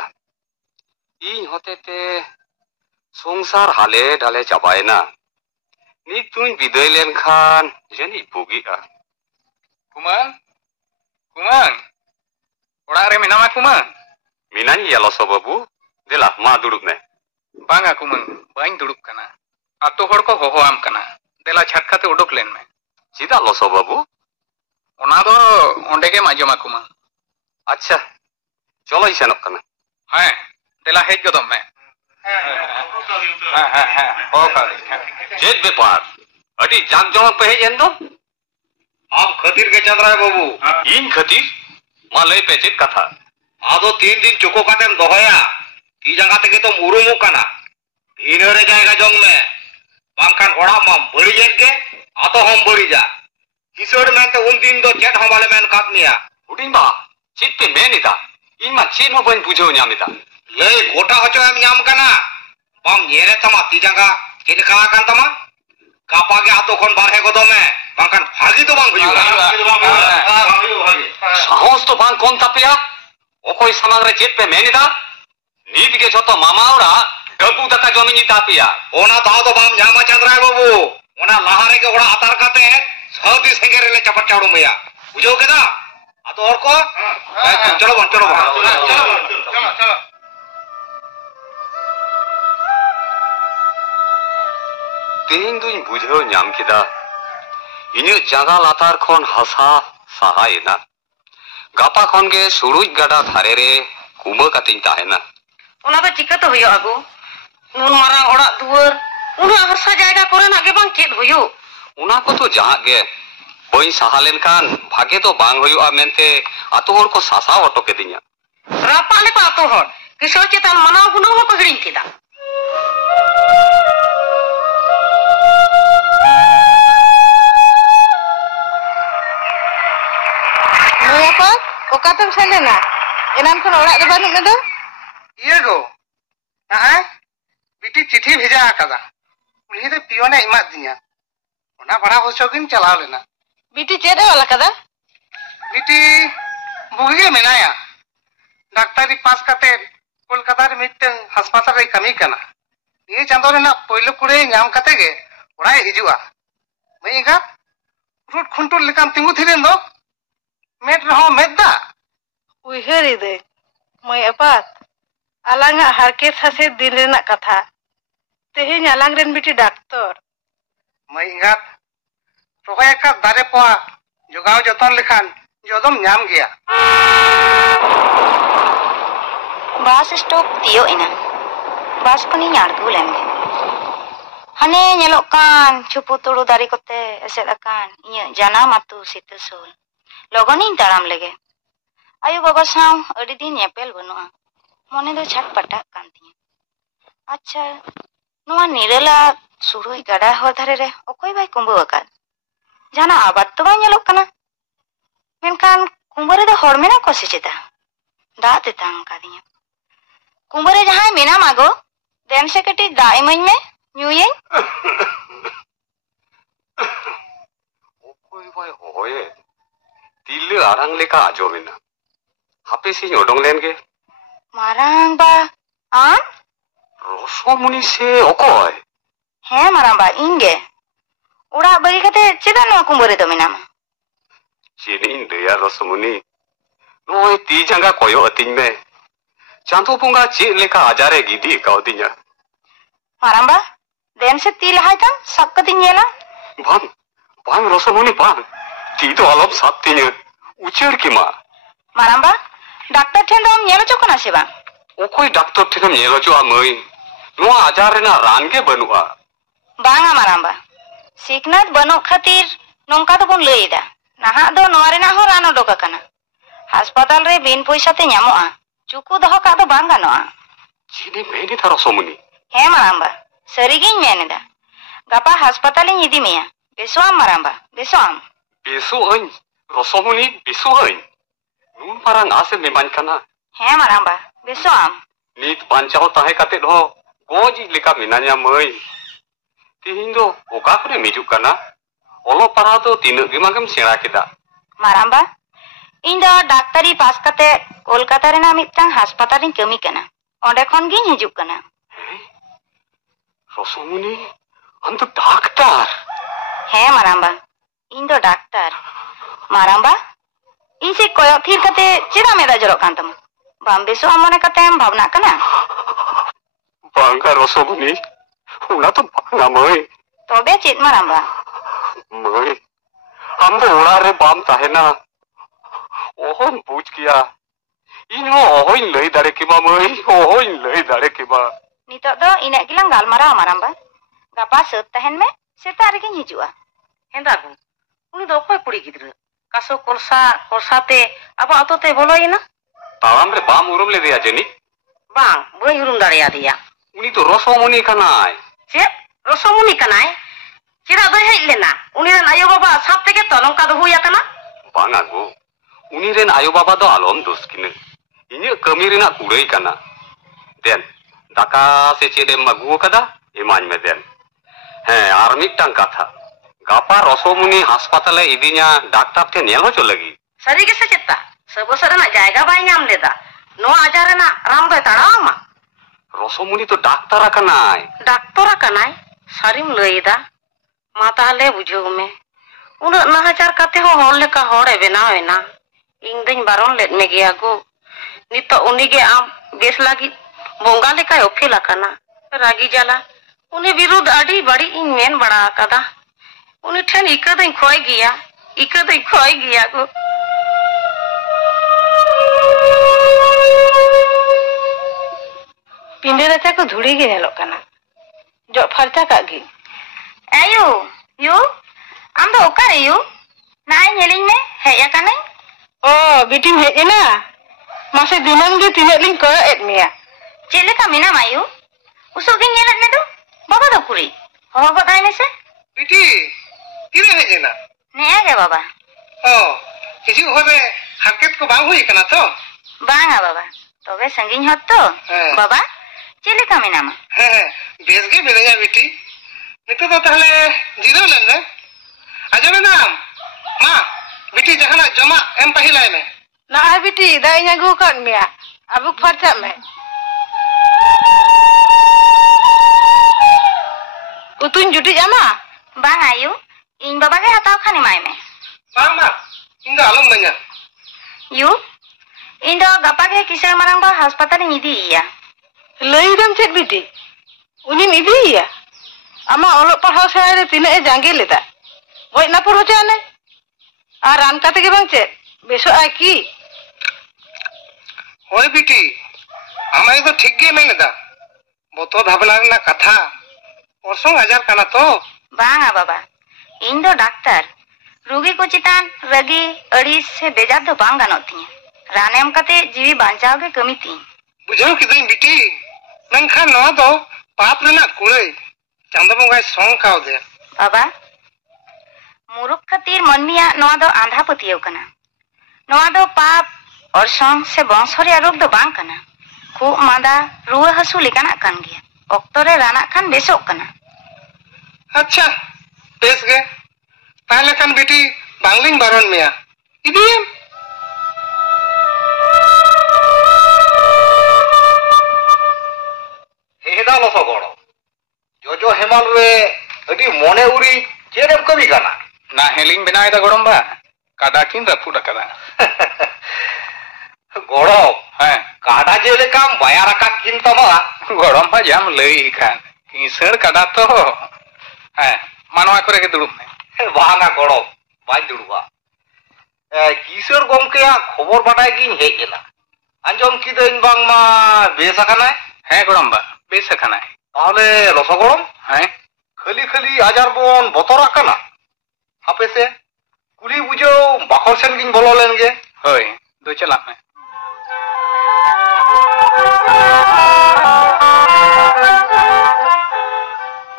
इन होते ते संसार हाले डाले चाबायना नी तुई बिदय लेन खान जनी बुगिआ कुमान कुमान ओड़ा रे मेनामा कुमान मीनानी या लसो बाबू देला मा दुड़ुब में बांगा कुमान बाइन दुड़ुब कना आतो हड़ को होहो आम कना देला छटकाते उडुक लेन में चिदा लसो बाबू ᱚᱱᱟ ᱫᱚ ᱚᱸᱰᱮ ᱜᱮᱢ ᱟᱸᱡᱚᱢᱟᱠᱚ ᱢᱟ᱾ ᱟᱪᱪᱷᱟ ᱪᱚᱞᱚ ᱥᱮᱱᱚᱜ ᱠᱟᱱᱟ᱾ ᱦᱮᱸ ᱫᱮᱞᱟ ᱦᱮᱡ ᱜᱚᱫᱚᱜ ᱢᱮ᱾ ᱪᱮᱫ ᱵᱮᱯᱟর ᱟᱹᱰᱤ ᱡᱟᱠ ᱡᱚᱢᱚᱠ ᱯᱮ ᱦᱮᱡ ᱮᱱ ᱫᱚ? ᱟᱢ ᱠᱷᱟᱹᱛᱤᱨ ᱜᱮ ᱪᱟᱸᱫᱽᱨᱟᱭ ᱵᱟᱹᱵᱩ। ᱤᱧ ᱠᱷᱟᱹᱛᱤᱨ? ᱢᱟ ᱞᱟᱹᱭ ᱯᱮ ᱪᱮᱫ ᱠᱟᱛᱷᱟ? ᱟᱫᱚ ᱛᱤᱱ ᱫᱤᱱ ᱪᱳᱠᱳ ᱠᱟᱛᱮᱢ ᱫᱚᱦᱚᱭᱟ? ᱛᱤ ᱡᱟᱸᱜᱟ ᱛᱮᱜᱮ ᱛᱚᱢ ᱩᱨᱩᱢᱚᱜ ᱠᱟᱱᱟ। ᱵᱷᱤᱱᱟᱹ ᱨᱮ ᱡᱟᱭᱜᱟ ᱡᱚᱝ ᱢᱮ, ᱵᱟᱝᱠᱷᱟᱱ ᱚᱲᱟᱜ ᱢᱟᱢ ᱵᱟᱹᱲᱤᱡᱮᱫ ᱜᱮ, ᱟᱛᱳ ᱦᱚᱢ ᱵᱟᱹᱲᱤᱡᱟ। ᱠᱤᱥᱟᱹᱲ ᱢᱮᱱᱛᱮ ᱩᱱᱫᱤᱱ ᱫᱚ ᱪᱮᱫ ᱦᱚᱸ ᱵᱟᱞᱮ ᱢᱮᱱ ᱠᱟᱫ ᱢᱮᱭᱟ। ᱦᱩᱰᱤᱧ ᱵᱟ ᱪᱮᱫ ᱯᱮ ᱢᱮᱱ ᱮᱫᱟ? ᱤᱧ ᱢᱟ ᱪᱮᱫ ᱦᱚᱸ ᱵᱟᱹᱧ ᱵᱩᱡᱷᱟᱹᱣ ᱧᱟᱢ ᱮᱫᱟ। ᱞᱟᱹᱭ ᱜᱚᱴᱟ ᱦᱚᱪᱚᱭᱮᱢ ᱧᱟᱢ ᱠᱟᱱᱟ? ᱵᱟᱢ ᱧᱮᱞᱮᱫ ᱛᱟᱢᱟ ᱛᱤ ᱡᱟᱸᱜᱟ ᱪᱮᱫ ᱞᱮᱠᱟ ᱟᱠᱟᱱ ᱛᱟᱢᱟ? ᱜᱟᱯᱟ ᱜᱮ ᱟᱛᱳ ᱠᱷᱚᱱ ᱵᱟᱨᱦᱮ ᱜᱚᱫᱚᱜ ᱢᱮ, ᱵᱟᱝᱠᱷᱟᱱ ᱵᱷᱟᱹᱜᱤ ᱫᱚ ᱵᱟᱝ ᱦᱩᱭᱩᱜᱼᱟ। সাহস তো বাং কম তাপেয়া। অকই সামাং রে চেত পে মেন এদা? নিত গে যত মামা ওরা ডাবু দাকা জমি নি তাপিয়া। ᱚᱱᱟ ᱫᱟᱣ ᱫᱚ ᱵᱟᱢ ᱧᱟᱢᱟ ᱪᱟᱸᱫᱽᱨᱟᱭ ᱵᱟᱹᱵᱩ। ᱚᱱᱟ ᱞᱟᱦᱟ ᱨᱮᱜᱮ ᱚᱲᱟᱜ ᱟᱛᱟᱨ ᱠᱟᱛᱮ ᱥᱟᱶᱛᱤ ᱥᱮᱸᱜᱮᱞ ᱨᱮᱞᱮ ᱪᱟᱯᱟᱫ ᱪᱟᱣᱲᱩᱢᱮᱭᱟ। ᱵᱩᱡᱷᱟᱹᱣ ᱠᱮᱫᱟ? ᱟᱛᱳ ᱦᱚᱲ ᱠᱚ ᱪᱚᱞᱚ ᱵᱚᱱ ᱪᱚᱞᱚ ᱵᱚᱱ। ᱛᱮᱦᱮᱧ ᱫᱩᱧ ᱵᱩᱡᱷᱟᱹᱣ ᱧᱟᱢ ᱠᱮᱫᱟ ᱤᱧᱟᱹᱜ ᱡᱟᱸᱜᱟ ᱞᱟᱛᱟᱨ ᱠᱷᱚᱱ ᱦᱟᱥᱟ ᱥᱟᱦᱟᱭᱮᱱᱟ। ᱜᱟᱯᱟ ᱠᱷᱚᱱ ᱜᱮ ᱥᱩᱨᱩᱡ ᱜᱟᱰᱟ ᱫᱷᱟᱨᱮ ᱨᱮ ᱠᱩᱢᱵᱟᱹ ᱠᱟᱛᱮᱧ ᱛᱟᱦᱮᱱᱟ। ᱚᱱᱟ ᱫᱚ ᱪᱤᱠᱟᱹᱛᱮ ᱦᱩᱭᱩᱜᱼᱟ ᱜᱳ? ᱱᱩᱱ ᱢᱟᱨᱟᱝ ᱚᱲᱟᱜ ᱫᱩᱣᱟᱹᱨ, ᱩᱱᱟᱹᱜ ᱦᱟᱥᱟ ᱡᱟᱭᱜᱟ ᱠᱚᱨᱮᱱᱟᱜ ᱜᱮ ᱵᱟᱝ ᱪᱮᱫ ᱦᱩᱭᱩᱜ? ᱚᱱᱟ ᱠᱚᱫᱚ ᱡᱟᱦᱟᱸ ᱜᱮ ᱵᱟᱹᱧ ᱥᱟᱦᱟ ᱞᱮᱱᱠᱷᱟᱱ ᱵᱷᱟᱜᱮ ᱫᱚ ᱵᱟᱝ ᱦᱩᱭᱩᱜᱼᱟ ᱢᱮᱱᱛᱮ ᱟᱛᱳ ᱦᱚᱲ ᱠᱚ ᱥᱟᱥᱟᱣ ᱚᱴᱚ ᱠᱮᱫᱤᱧᱟ। ᱨᱟᱯᱟᱜ ᱞᱮᱠᱚ ᱟᱛᱳ ᱦᱚᱲ, ᱠᱤᱥᱟᱹᱬ ᱪᱮᱛᱟᱱ ᱢᱟᱱᱟᱣ ᱜᱩᱱᱟᱹᱣ ᱦᱚᱸᱠᱚ ᱦᱤᱲᱤᱧ ᱠᱮᱫᱟ। ᱱᱩᱭ ᱟᱯᱟ ᱚᱠᱟᱛᱮᱢ ᱥᱮᱱ ᱞᱮᱱᱟ? ᱮᱱᱟᱱ ᱠᱷᱚᱱ ᱚᱲᱟᱜ ᱨᱮ ᱵᱟᱹᱱᱩᱜ ᱢᱮᱫᱚ? ᱤᱭᱟᱹ ᱜᱳ, ᱱᱟᱦᱟᱭ ᱵᱤᱴᱤ ᱪᱤᱴᱷᱤ ᱵᱷᱮᱡᱟ ᱟᱠᱟᱫᱟ। ᱠᱩᱞᱦᱤ ᱨᱮ ᱯᱤᱭᱚᱱᱮ ᱮᱢᱟᱫ ᱫᱤᱧᱟ। ᱚᱱᱟ ᱯᱟᱲᱦᱟᱣ ᱦᱚᱪᱚ ᱜᱤᱧ ᱪᱟᱞᱟᱣ ᱞᱮᱱᱟ। ᱵᱤᱴᱤ ᱪᱮᱫ ᱮ ᱚᱞ ᱟᱠᱟᱫᱟ? ᱵᱤᱴᱤ ᱵᱩᱜᱤ ᱜᱮ ᱢᱮᱱᱟᱭᱟ। ᱰᱟᱠᱛᱟᱨᱤ ᱯᱟᱥ ᱠᱟᱛᱮ ᱠᱳᱞᱠᱟᱛᱟ ᱨᱮ ᱢᱤᱫᱴᱟᱝ ᱦᱟᱥᱯᱟᱛᱟᱞ ᱨᱮᱭ ᱠᱟᱹᱢᱤ ᱠᱟᱱᱟ। ᱱᱤᱭᱟᱹ ᱪᱟᱸᱫᱳ ᱨᱮᱱᱟᱜ ᱯᱳᱭᱞᱳ ᱠᱩᱲᱟᱹᱭ ᱧᱟᱢ ᱠᱟᱛᱮ ᱜᱮ ᱚᱲᱟᱜ ᱮ ᱦᱤᱡᱩᱜᱼᱟ। ᱢᱟᱹᱭ ᱮᱸᱜᱟᱛ ᱨᱩᱴ ᱠᱷᱩᱱᱴᱩᱨ ᱞᱮᱠᱟᱢ ᱛᱤᱸᱜᱩ ᱛᱷᱤᱨᱮᱱ ᱫᱚ, ᱢᱮᱫ ᱨᱮᱦᱚᱸ ᱢᱮᱫ ᱫᱟᱜ। ᱩᱭᱦᱟᱹᱨ ᱤᱫᱟᱹᱧ ᱢᱟᱹᱭ ᱟᱯᱟᱛ, ᱟᱞᱟᱝᱟᱜ ᱦᱟᱨᱠᱮᱛ ᱥᱟᱥᱮᱛ ᱫᱤᱱ ᱨᱮᱱᱟᱜ ᱠᱟᱛᱷᱟ। ᱛᱮᱦᱮᱧ ᱟᱞᱟᱝ ᱨᱮᱱ ᱵᱤᱴᱤ ᱰᱟᱠᱛᱚᱨ। ᱢᱟᱹᱭ ᱮᱸᱜᱟᱛ ᱨᱚᱦᱚᱭ ᱟᱠᱟᱫ ᱫᱟᱨᱮ ᱯᱚᱦᱟ ᱡᱚᱜᱟᱣ ᱡᱚᱛᱚᱱ ᱞᱮᱠᱷᱟᱱ ᱡᱚ ᱫᱚᱢ ᱧᱟᱢ ᱜᱮᱭᱟ। ᱵᱟᱥ ᱥᱴᱚᱯ ᱛᱤᱭᱳᱜ ᱮᱱᱟ। ᱵᱟᱥ ᱠᱷᱚᱱᱤᱧ ᱟᱬᱜᱚ ᱞᱮᱱᱜᱮ। ᱦᱟᱱᱮ ᱧᱮᱞᱚᱜ ᱠᱟᱱ ᱪᱷᱩᱯᱩ ᱛᱩᱲᱩ ᱫᱟᱨᱮ ᱠᱚᱛᱮ ᱮᱥᱮᱫ ᱟᱠᱟᱱ ᱤᱧᱟᱹᱜ ᱡᱟᱱᱟᱢ ᱟᱹᱛᱩ ᱥᱤᱛᱟᱹᱥᱳᱞ। ᱞᱚᱜᱚᱱᱤᱧ ᱛᱟᱲᱟᱢ ᱞᱮᱜᱮ। ᱟᱭᱳ ᱵᱟᱵᱟ ᱥᱟᱶ ᱟᱹᱰᱤ ᱫᱤᱱ ᱧᱮᱯᱮᱞ ᱵᱟᱹᱱᱩᱜᱼᱟ। ᱢᱚᱱᱮ ᱫᱚ ᱪᱷᱟᱴᱯᱟᱴᱟᱜ ᱠᱟᱱ ᱛᱤᱧᱟᱹ। ᱟᱪᱪᱷᱟ, ᱱᱚᱣᱟ ᱱᱤᱨᱟᱹᱞᱟ ᱥᱩᱨᱩᱡ ᱜᱟᱰᱟ ᱦᱚᱨ ᱫᱷᱟᱨᱮ ᱨᱮ ᱚᱠᱚᱭ ᱵᱟᱭ ᱠᱩᱢᱵᱟᱹ ᱟᱠᱟᱫ? ᱡᱟᱦᱟᱱᱟᱜ ᱟᱵᱟᱫ ᱛᱚ ᱵᱟᱝ ᱧᱮᱞᱚᱜ ᱠᱟᱱᱟ। ᱢᱮᱱᱠᱷᱟᱱ ᱠᱩᱢᱵᱟᱹ ᱨᱮᱫᱚ ᱦᱚᱲ ᱢᱮᱱᱟᱜ ᱠᱚ ᱥᱮ ᱪᱮᱛᱟ? ᱫᱟᱜ ᱛᱮᱛᱟᱝ ᱟᱠᱟᱫᱤᱧᱟ। ᱠᱩᱢᱵᱟᱹ ᱨᱮ ᱡᱟᱦᱟᱸᱭ ᱢᱮᱱᱟᱢᱟ ᱜᱳ, ᱫᱮᱱ ᱥᱮ ᱠᱟᱹᱴᱤᱡ ᱫᱟᱜ ᱤᱢᱟᱹᱧ ᱢᱮ, ᱧᱩᱭᱟᱹᱧ। ᱚᱠᱚᱭ ᱵᱟᱭ ᱦᱚᱦᱚᱭᱮᱫ? ᱛᱤᱨᱞᱟᱹ ᱟᱲᱟᱝ ᱞᱮᱠᱟ ᱟᱸᱡᱚᱢᱮᱱᱟ। ᱦᱟᱯᱮ ᱥᱮᱧ ᱚᱰᱚᱝ ᱞᱮᱱᱜᱮ। ᱢᱟᱨᱟᱝ ᱵᱟ, ᱟᱢ? ᱨᱚᱥᱚᱢᱚᱱᱤ ᱥᱮ ᱚᱠᱚᱭ? ᱦᱮᱸ ᱢᱟᱨᱟᱝ ᱵᱟ, ᱤᱧ ᱜᱮ। ᱚᱲᱟᱜ ᱵᱟᱹᱜᱤ ᱠᱟᱛᱮ ᱪᱮᱫᱟᱜ ᱱᱚᱣᱟ ᱠᱩᱢᱵᱟᱹ ᱨᱮᱫᱚ ᱢᱮᱱᱟᱢᱟ? ᱪᱮᱫ ᱤᱧ ᱞᱟᱹᱭᱟ ᱨᱚᱥᱚᱢᱚᱱᱤ, ᱱᱚᱜᱼᱚᱭ ᱛᱤ ᱡᱟᱸᱜᱟ ᱠᱚᱭᱚᱜ ᱟᱹᱛᱤᱧ ᱢᱮ। ᱪᱟᱸᱫᱳ ᱵᱚᱸᱜᱟ ᱪᱮᱫ ᱞᱮᱠᱟ ᱟᱡᱟᱨᱮ ᱜᱤᱰᱤ ᱠᱟᱣᱫᱤᱧᱟ। ᱢᱟᱨᱟᱝ ᱵᱟ, ᱫᱮᱱ ᱥᱮ ᱛᱤ ᱞᱟᱦᱟᱭ ᱛᱟᱢ, ᱥᱟᱵ ᱠᱟᱛᱮᱧ ᱧᱮᱞᱟ। ᱵᱟᱝ ᱵᱟᱝ ᱨᱚᱥᱚᱢᱚᱱᱤ ᱵᱟᱝ, ᱛᱤ ᱫᱚ ᱟᱞᱚᱢ ᱥᱟᱵ ᱛᱤᱧᱟᱹ, ᱩᱪᱟᱹᱲ ᱠᱮᱢᱟ। ᱢᱟᱨᱟᱝ ᱵᱟ, ᱰᱟᱠᱛᱟᱨ ᱴᱷᱮᱱ ᱫᱚᱢ ᱧᱮᱞ ᱦᱚᱪᱚ ᱠᱟᱱᱟ ᱥᱮ ᱵᱟᱝ? ᱚᱠᱚᱭ ᱰᱟᱠᱛᱚᱨ ᱴᱷᱮᱱᱮᱢ ᱧᱮᱞ ᱦᱚᱪᱚᱜᱼᱟ ᱢᱟᱹᱭ? ᱱᱚᱣᱟ ᱟᱡᱟᱨ ᱨᱮᱱᱟᱜ ᱨᱟᱱ ᱜᱮ ᱵᱟᱹᱱᱩᱜᱼᱟ। ᱵᱟᱝᱟ ᱢᱟᱨᱟᱝ ᱵᱟ, ᱥᱤᱠᱷᱱᱟᱹᱛ ᱵᱟᱹᱱᱩᱜ ᱠᱷᱟᱹᱛᱤᱨ ᱱᱚᱝᱠᱟ ᱫᱚᱵᱚᱱ ᱞᱟᱹᱭ ᱮᱫᱟ। ᱱᱟᱦᱟᱜ ᱫᱚ ᱱᱚᱣᱟ ᱨᱮᱱᱟᱜ ᱦᱚᱸ ᱨᱟᱱ ᱚᱰᱚᱠ ᱟᱠᱟᱱᱟ। ᱦᱟᱥᱯᱟᱛᱟᱞ ᱨᱮ ᱵᱤᱱ ᱯᱚᱭᱥᱟ ᱛᱮ ᱧᱟᱢᱚᱜᱼᱟ। ᱪᱩᱠᱩ ᱫᱚᱦᱚ ᱠᱟᱜ ᱫᱚ ᱵᱟᱝ ᱜᱟᱱᱚᱜᱼᱟ। ᱪᱮᱫ ᱮᱢ ᱢᱮᱱ ᱮᱫᱟ ᱨᱚᱥᱚᱢᱚᱱᱤ? ᱦᱮᱸ ᱢᱟᱨᱟᱝ ᱵᱟ, ᱥᱟᱹᱨᱤᱜᱤᱧ ᱢᱮᱱ ᱮᱫᱟ। ᱜᱟᱯᱟ ᱦᱟᱥᱯᱟᱛᱟᱞᱤᱧ ᱤᱫᱤ ᱢᱮᱭᱟ। ᱵᱮᱥᱚᱜ ᱟᱢ ᱢᱟᱨᱟᱝ ᱵᱟ, ᱵᱮᱥᱚᱜ ᱟᱢ। ᱵᱮᱥᱚᱜ ᱟᱹᱧ ᱨᱚᱥᱚᱢᱚᱱᱤ, ᱵᱮᱥᱚᱜ ᱟᱹᱧ? ᱱᱩᱱ ᱢᱟᱨᱟᱝ ᱟᱥᱮᱢ ᱮᱢᱟᱧ ᱠᱟᱱᱟ? ᱦᱮᱸ ᱢᱟᱨᱟᱝ ᱵᱟ, ᱵᱮᱥᱚᱜ ᱟᱢ। ᱱᱤᱛ ᱵᱟᱧᱪᱟᱣ ᱛᱟᱦᱮᱸ ᱠᱟᱛᱮᱫ ᱦᱚᱸ ᱜᱚᱡᱤᱡ ᱞᱮᱠᱟ ᱢᱤᱱᱟᱹᱧᱟ ᱢᱟᱹᱭ। ᱛᱤᱦᱤᱧ ᱫᱚ ᱚᱠᱟ ᱠᱷᱚᱱᱮᱢ ᱦᱤᱡᱩᱜ ᱠᱟᱱᱟ? ᱚᱞᱚᱜ ᱯᱟᱲᱦᱟᱣ ᱫᱚ ᱛᱤᱱᱟᱹᱜ ᱜᱮ ᱵᱟᱝᱮᱢ ᱥᱮᱬᱟ ᱠᱮᱫᱟ? ᱢᱟᱨᱟᱝ ᱵᱟ, ᱤᱧ ᱫᱚ ᱰᱟᱠᱛᱟᱨᱤ ᱯᱟᱥ ᱠᱟᱛᱮ ᱠᱳᱞᱠᱟᱛᱟ ᱨᱮᱱᱟᱜ ᱢᱤᱫᱴᱟᱝ ᱦᱟᱥᱯᱟᱛᱟᱞ ᱨᱤᱧ ᱠᱟᱹᱢᱤ ᱠᱟᱱᱟ। ᱚᱸᱰᱮ ᱠᱷᱚᱱ ᱜᱤᱧ ᱦᱤᱡᱩᱜ ᱠᱟᱱᱟ। রসমণি, আমি তো ডাক্তার। হ্যাঁ মারাম্বা, ᱤᱧ ᱫᱚ ᱰᱟᱠᱛᱟᱨ। ᱢᱟᱨᱟᱝᱵᱟ, ᱤᱧ ᱥᱮ ᱠᱚᱭᱚᱜ ᱛᱷᱤᱨ ᱠᱟᱛᱮ ᱪᱮᱫᱟᱜ ᱢᱮᱫ ᱫᱟᱜ ᱡᱚᱨᱚᱜ ᱠᱟᱱ ᱛᱟᱢᱟ? ᱵᱟᱢ ᱵᱮᱥᱚᱜᱼᱟ ᱢᱚᱱᱮ ᱠᱟᱛᱮᱢ ᱵᱷᱟᱵᱱᱟᱜ ᱠᱟᱱᱟ? ᱵᱟᱝᱟ রসমণি, ওনা তো বাংলা মাই। তবে চেত মারাম্বা? মাই, हम दो ओड़ा रे बाम ताहेना ओहन बुझ किया इन हो ओहन लई दाड़े किबा मई ओहन लई दाड़े किबा नितो दो इना गिlang galmarao maramba gapa seut tahen me seta regin hijua हेंदागु उनी दो कोई कुड़ी गिद्र कासो कोलसाते अब आतोते बोलोइना ताराम रे बाम उरुम ले दिया जनी बांग बई उरुम दाड़िया दिया उनी तो रसोमुनी कनाय चे रसोमुनी कनाय चिरा दो हेज लेना उनी रेन आयो बाबा साब तेगे तो नोंका दो हुई आकना बांग आगु उनी रेन आयो बाबा दो आलोम दोस किने इन्हें कमी रेना कुड़ई कना देन दाका से चेदेम आगु कदा इमाज में देन हैं आर मिटटांग कथा गापा रसोमुनी हासपाताले इदिnya डाक्टर ठे नेल होचो लगी सरी के से चेता सबोसर रेना जायगा बाय नाम लेदा नो आजार रेना राम दो ताड़ामा रसोमुनी तो डाक्टर कनाय डाक्टर कनाय सारिम लईदा मा ताहले बुझो में उन नाहाजार काते हो होर लेका होड़े बनावेना इन दिन बारोन लेट में गया गो नितो उनी के आम बेस लागी बोंगा लेका ओफिला कना रागी जाला उनी विरुद्ध आडी बड़ी इन मेन बड़ा कदा उनी ठन इका दई खोय गया गो पिंडे रचा को धुड़ी गे नेलो कना जो फरचा कागी ayo yu am do okare yu nai nyeling me heya kanai O बिटिम hedge एना मासे दिनम गे तिने लिंग को eight Mia chele ka mina mayu usuk ge nyelat ne do baba do kuri ho go dai me se बिटी तिरे हेजेना ne age baba ओ हिजु होबे हरकत को बांग हुई कना तो banga baba tobe sangin hot to baba chele ka mina ma हैं बेस गे मिलेगा बिटी नितो तो तहले जिरो लेन ने आजमे नाम मा बिटी जहाना जमा एम पहिलाय में ना आ बिटी दाई न्यागु कन मिया अबुक फरचा में उतुन जुटी जामा bang ayu इन baba ge hataw khani mai me बांग मा इंदा आलम बन्या yu in do gapa ge kisar marang ba hospital ni idi iya लई दम चेक बिटी उनी निदिया आमा ओलो पढ़ाओ से रे तिने जांगे लेता गय ना पुर होचाने आ रान काते के बांग चेक बेसो आ की होय बिटी आमाय तो ठीक गे मेनेदा बोतो भाबना ना कथा ओरसों हजार काना तो banga baba in do doctor rugi ko chitan ragi adis se bejar do bang ganot tinya ran em kate jiwi banchaw ge kami ti बुझाओ किदई बिटी नंखा नो दो पाप रेना कुड़ई चांदो बंगाय सोंग काव दे baba muruk khatir monmiya noa do andha patiyaw kana noa do pap orsong se bongshoriya rog do bang kana khu manda ruwa hasu lekana kan gya oktore ranak khan besok kana अच्छा base गे ताहले खान बिटी बांगलिंग बारन मिया इदियम हेदा लसो गड़ो जोजो हेमाल रे अडी मोने उरी चेरेम कमी काना ना हेलिंग बनाए दा गड़म बा कादा किन रफुड कदा गड़ो हैं काडा जेले काम बाया रका किन तमा गड़म बा जाम लई खान किसर कादा तो हैं मानवा करे के दुड़ुम में बांगा गड़ो बाय दुड़वा किशोर गमके खबर बाटाय गिन हेजेना अंजम किदइन बांगमा बेसाखाना हैं गड़म बा बेसखाना ताहले लसो गड़म हैं खाली खाली आजार बोन बतरा काना हापे से कुली बुझो बाखर सेन गिन बोलो लेन गे होय दो चला में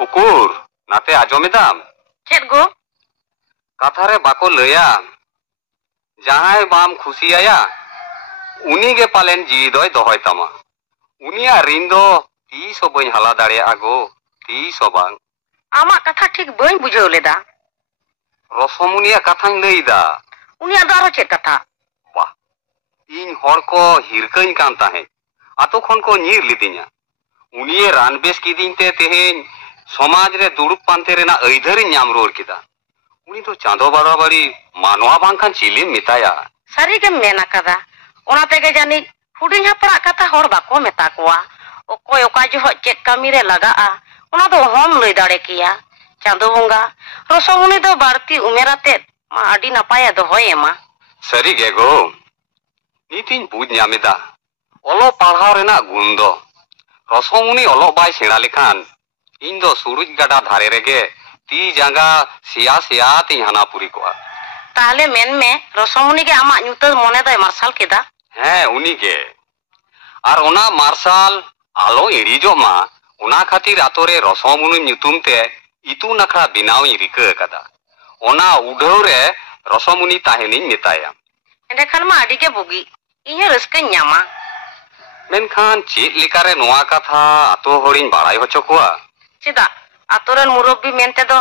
उकुर नाते आजोमेदाम चेत गो कथा रे बाको लया जहां बाम खुशी आया उनी गे पालेन जीवी दोय दोहय तमा उनिया रिन दो तीस बई हाला दाड़े आगो तीस बांग आमा कथा ठीक बई बुझाव लेदा रसमुनिया कथाñ लईदा उनिया दारो चेत कथा वाह इन हर को हिरकኝ कान ताहे आतो खन को नीर लिदिnya उनिये रान बेस किदिन ते तेहेन समाज रे दुड़ुप पांते रेना अइधरी नाम रोर किदा उनी तो चांदो बाराबारी मानवा बांखान चिलिम मिताया सारी के मेना कदा ओना तेगे जानी हुडिंग हपड़ा कथा होर बाको मेता कोआ ओकोय ओका जो चेत कमी रे लगाआ ओना दो हम लई दाड़े किया चांदो बंगा रसमुनी दो बाड़ती उमेराते मा आडी नापाय दोहोय मा सरी गे गो नीतिन बुझ ᱧᱟᱢᱮᱫᱟ ᱚᱞᱚᱜ ᱯᱟᱲᱦᱟᱣ ᱨᱮᱱᱟᱜ ᱜᱩᱱ ᱫᱚ ᱨᱚᱥᱚᱢᱩᱱᱤ ᱚᱞᱚᱜ ᱵᱟᱭ ᱥᱮᱬᱟ ᱞᱮᱠᱷᱟᱱ ᱤᱧ ᱫᱚ ᱥᱩᱨᱩᱡ ᱜᱟᱰᱟ ᱫᱷᱟᱨᱮ ᱨᱮᱜᱮ ᱛᱤ ᱡᱟᱸᱜᱟ ᱥᱮᱭᱟ ᱥᱮᱭᱟ ᱛᱤᱧ ᱦᱟᱱᱟᱯᱩᱨᱤ ᱠᱚᱜᱼᱟ ताहले मेन में रसमुनी के आमा ᱧᱩᱛᱟᱹ मने दय मार्शल केदा ᱦᱮᱸ ᱩᱱᱤ ᱜᱮ ᱟᱨ ᱚᱱᱟ ᱢᱟᱨᱥᱟᱞ ᱟᱞᱚ ᱤᱲᱤᱡᱚᱜ ᱢᱟ ᱚᱱᱟ ᱠᱷᱟᱹᱛᱤᱨ ᱟᱛᱳ ᱨᱮ ᱨᱚᱥᱚᱢᱩᱱᱤ ᱧᱩᱛᱩᱢ ᱛᱮ ᱤᱛᱩᱱ ᱟᱠᱷᱲᱟ ᱵᱮᱱᱟᱣᱤᱧ ᱨᱤᱠᱟᱹ ᱟᱠᱟᱫᱟ ᱚᱱᱟ ᱩᱰᱷᱟᱹᱣ ᱨᱮ रसमुनी ताहेनिन मेताया एंडेखान मा आडी के बुगी इहे रस्कन ᱧᱟᱢᱟ मेनखान चेत लेकारे नोआ कथा आतो हरिन बाड़ाय होचो कोआ चेदा आतोरन मुरब्बी मेनते दो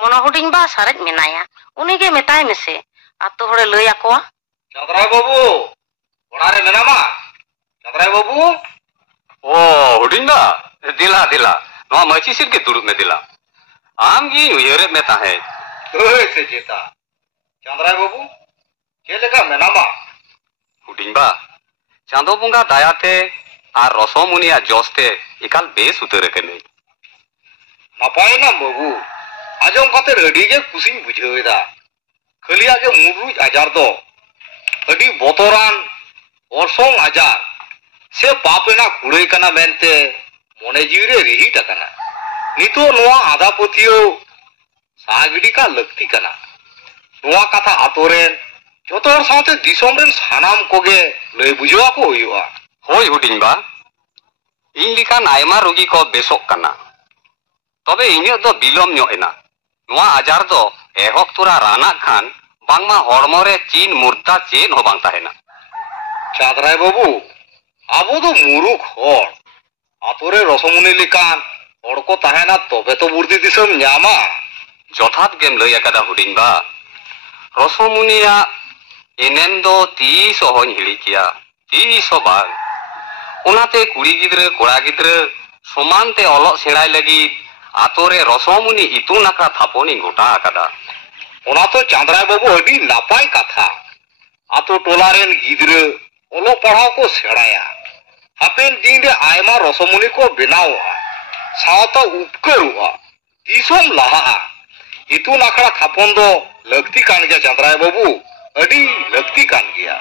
मोनो हुडिंग बा सारेज मेनाया उनी के मेताय मेसे आतो हरे लय आकोआ चंद्राय बाबू ओड़ारे मेनामा चंद्राय बाबू ओ हुडिंगा दिला दिला नोआ मची सिर के दुरुब में दिला आम गी उयरे में ताहे ओए से जेता चंद्राय बाबू चेलेका मेनामा हुडिंगा चांदो बुंगा दायाते आर रसमुनिया जोस्ते इकाल बेस उतर कने नापाय ना बाबू आजम कते रेडी के कुसिन बुझेदा खलिया के मुरुज आजार दो अडी बोतरान ओरसोंग आजार से पापेना कुड़े कना मेनते मोने जीरे रिही टकना नितो नोआ आधा पोतियो सागिडी का लगती कना नोआ कथा आतोरेन जोतोर साथे दिसोमरेन सानाम कोगे लय बुझवा को हुआ होय हुडिंगा इन लिकान आयमा रोगी को बेसोक कना तबे इन्हें दो बिलोम ᱧᱚᱜ ᱱᱚᱣᱟ ᱟᱡᱟᱨ ᱫᱚ ᱮᱦᱚᱵ ᱛᱚᱨᱟ ᱨᱟᱱᱟᱜ ᱠᱷᱟᱱ ᱵᱟᱝᱢᱟ ᱦᱚᱲᱢᱚ ᱨᱮ ᱪᱤᱱ ᱢᱩᱨᱛᱟ ᱪᱮᱫ ᱦᱚᱸ ᱵᱟᱝ ᱛᱟᱦᱮᱱᱟ चादराय बाबू आबो दो मुरुख हर आतोरे रसमुनी लिकान हर को ताहेना तबे तो बुर्दी दिसम ᱧᱟᱢᱟ जथात गेम लय आकादा हुडिंगा रसमुनिया एनेम दो तीस होñ हिड़ी किया तीस बार उनाते कुड़ी गिद्रे कोड़ा गिद्रे समान ते ऑलोक सेड़ाय लगी आतोरे रसमुनी इतुन आखड़ा थापोनी गोटा आकादा ओना तो चांद्राय बाबू अडी नापाय कथा आतो टोलारेन गिद्रे ऑलोक पढ़ाव को सेड़ाया हापेन दिन रे आयमा रसमुनी को बेनावा सावता उपकरुआ दिसोम लहा इतुन आखड़ा थापोन दो लगती कान गया चांद्राय बाबू अडी लगती कान गया